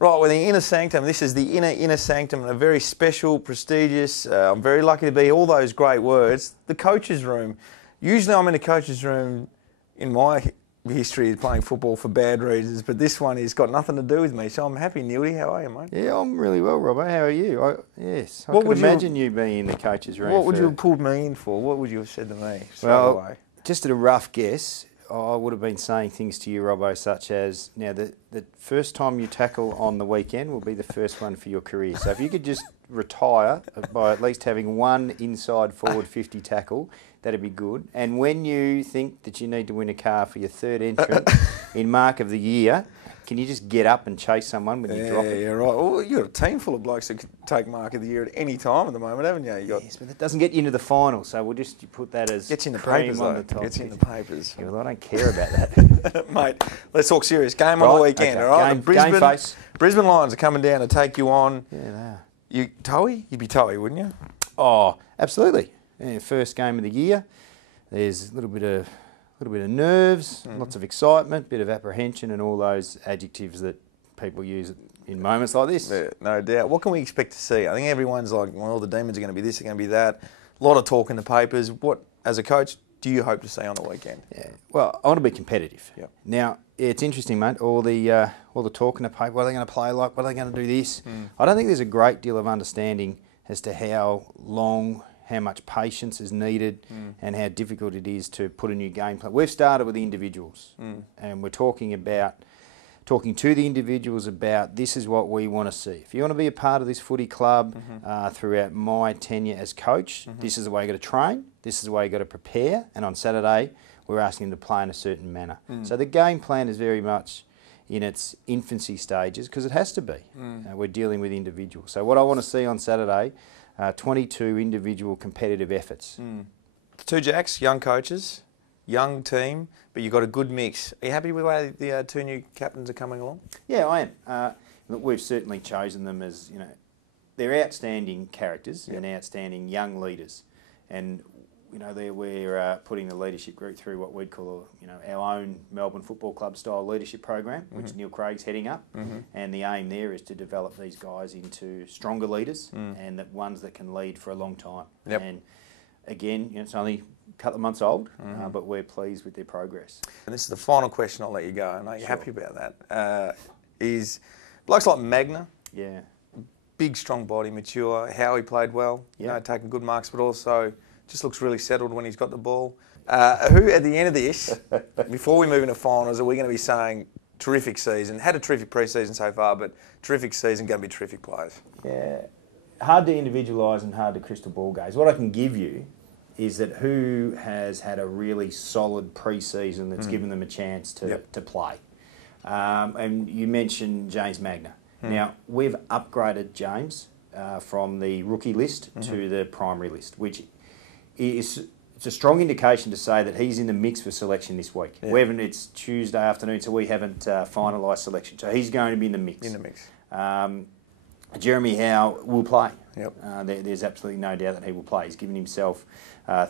Right, well, the inner sanctum. This is the inner sanctum, a very special, prestigious. I'm very lucky to be all those great words. The coach's room. Usually, I'm in a coach's room in my history of playing football for bad reasons, but this one has got nothing to do with me. So I'm happy, Neeldy. How are you, mate? Yeah, I'm really well, Robbo. How are you? I could imagine you being in the coach's room. What would you have pulled me in for? What would you have said to me straight well, away? Just at a rough guess, I would have been saying things to you, Robbo, such as, now, the first time you tackle on the weekend will be the first one for your career. So if you could just retire by at least having one inside forward 50 tackle, that'd be good. And when you think that you need to win a car for your third entrant in Mark of the Year, can you just get up and chase someone when you drop it? Yeah, right. Well, you've got a team full of blokes that could take Mark of the Year at any time at the moment, haven't you? Yes, but that doesn't get you into the final, so we'll just put that as gets in the cream papers, on though. the top. Gets in the papers. Yeah, well, I don't care about that. Mate, let's talk serious. Game on the weekend, okay. all right? Game face. Brisbane Lions are coming down to take you on. Yeah, they are. You'd be Toey, wouldn't you? Oh, absolutely. Yeah, first game of the year. There's a little bit of nerves, lots of excitement, bit of apprehension, and all those adjectives that people use in moments like this. Yeah, no doubt. What can we expect to see? I think everyone's like, well, the Demons are going to be this, they're going to be that. A lot of talk in the papers. What, as a coach, do you hope to see on the weekend? Yeah. Well, I want to be competitive. Yep. Now, it's interesting, mate. All the talk in the paper. What are they going to play like? What are they going to do this? I don't think there's a great deal of understanding as to how long, how much patience is needed, and how difficult it is to put a new game plan. We've started with the individuals, and we're talking to the individuals about this is what we want to see. If you want to be a part of this footy club throughout my tenure as coach, this is the way you've got to train, this is the way you've got to prepare, and on Saturday we're asking them to play in a certain manner. So the game plan is very much in its infancy stages because it has to be. We're dealing with individuals. So what I want to see on Saturday, 22 individual competitive efforts. The two Jacks, young coaches, young team, but you've got a good mix. Are you happy with the way the two new captains are coming along? Yeah, I am. Look, we've certainly chosen them as, they're outstanding characters and outstanding young leaders. And, we're putting the leadership group through what we'd call, our own Melbourne Football Club style leadership program, which Neil Craig's heading up. And the aim there is to develop these guys into stronger leaders and that ones that can lead for a long time. Yep. And again, it's only a couple of months old, but we're pleased with their progress. And this is the final question, I'll let you go. I know you're happy about that. Is blokes like Magna, big, strong body, mature, Howie played well, taking good marks, but also just looks really settled when he's got the ball. Who, at the end of this, before we move into finals, are we going to be saying terrific season? Had a terrific pre-season so far, but terrific season, going to be terrific players. Yeah, hard to individualise and hard to crystal ball gaze. What I can give you is that who has had a really solid pre-season that's given them a chance to play. And you mentioned James Magna. Now, we've upgraded James from the rookie list to the primary list, which it's a strong indication to say that he's in the mix for selection this week. It's Tuesday afternoon, so we haven't finalised selection. So he's going to be in the mix. Jeremy Howe will play. There's absolutely no doubt that he will play. He's given himself,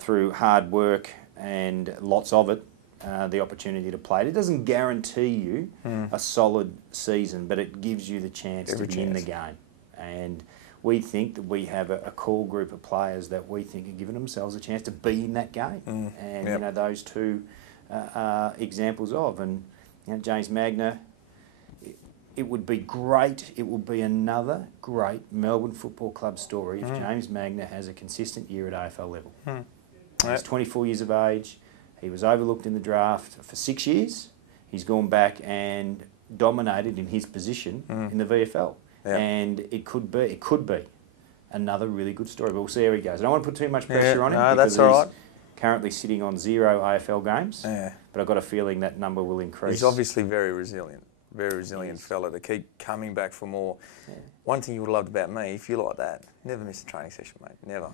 through hard work and lots of it, the opportunity to play. It doesn't guarantee you a solid season, but it gives you the chance to be in the game. And we think that we have a core group of players that we think are giving themselves a chance to be in that game. And those two are examples of. And James Magna, it would be great. It will be another great Melbourne Football Club story if James Magna has a consistent year at AFL level. He's 24 years of age. He was overlooked in the draft for 6 years. He's gone back and dominated in his position in the VFL. And it could be another really good story. But we'll see how he goes. I don't want to put too much pressure on him because he's currently sitting on 0 AFL games. But I've got a feeling that number will increase. He's obviously very resilient fella to keep coming back for more. One thing you would have loved about me, if you like that, never miss a training session, mate. Never.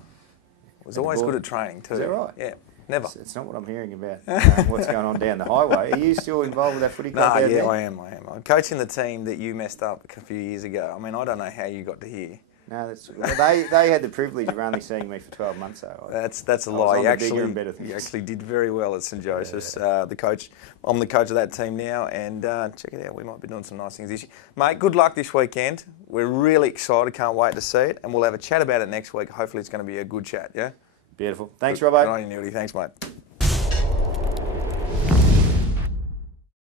Was always good at training too. Is that right? Yeah. Never. It's not what I'm hearing about what's going on down the highway. Are you still involved with that footy club down there? I am. I'm coaching the team that you messed up a few years ago. I mean, I don't know how you got to here. No, they had the privilege of only seeing me for 12 months. So that's a lie. You actually did very well at St Joseph's. The coach, I'm the coach of that team now, and check it out. We might be doing some nice things this year, mate. Good luck this weekend. We're really excited. Can't wait to see it, and we'll have a chat about it next week. Hopefully, it's going to be a good chat. Yeah. Beautiful. Thanks, Robbo. Good on you, Neeldy. Thanks, mate.